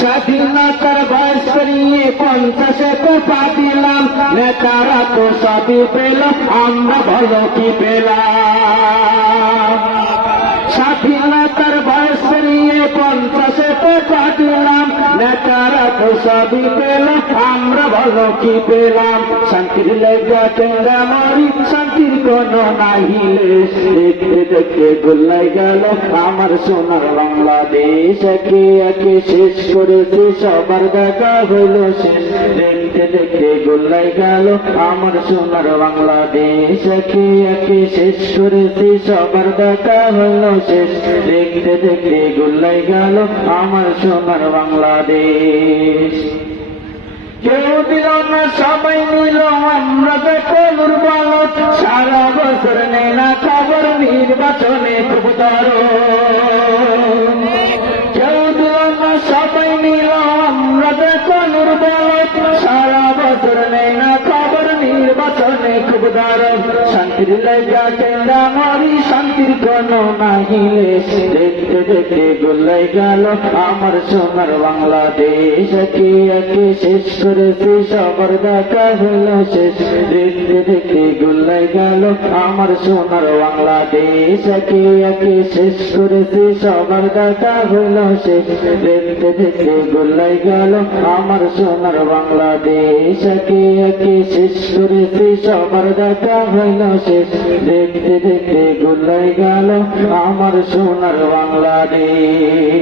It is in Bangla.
স্বাধীনতার বয়স করিয়ে পঞ্চাশে তো পা দিলাম। নেতারা তো সবই পেল, আমরা ভালো কি পেলাম? স্বাধীনতার বয়স করিয়ে পঞ্চাশে তো পা নেতারা তো সবই পেল আমরা ভালো কি পেলাম? শান্তির লেগা টেঙ্গা মারি, শান্তির কোন নাহিলে দেখতে দেখতে গোল্লাই গেল, আমার সোনার বাংলাদেশ একে একে শেষ করেছে, সবার দেখা হইল শেষ। দেখতে দেখতে গোল্লাই গেল, আমার সোনার বাংলাদেশ একে একে শেষ করেছে, সবার দেখা হইল শেষ। দেখতে দেখতে গোল্লাই গেল, আমার সোনার বাংলাদেশ। কেউ দিল না সবাই নিল আমরা দেখো দুর্বল সারা বছর নেই না খবর নির্বাচনে খুব লেগা কেন্দ্রা শান্তির গেল, আমার সোনার বাংলাদেশ শেষ করেছে, সবার দেখা হইল শেষ। দেখতে দেখতে গোল্লাই গেল, আমার সোনার বাংলাদেশ একে একে শেষ করেছে, সবার দেখা হইল শেষ। দেখতে দেখতে গোল্লাই গেল, আমার সোনার বাংলাদেশ একে একে শেষ করেছে, সবার দেখা হইল শেষ। দেখতে দেখতে গুলাই গেল আমার সোনার বাংলাদেশ।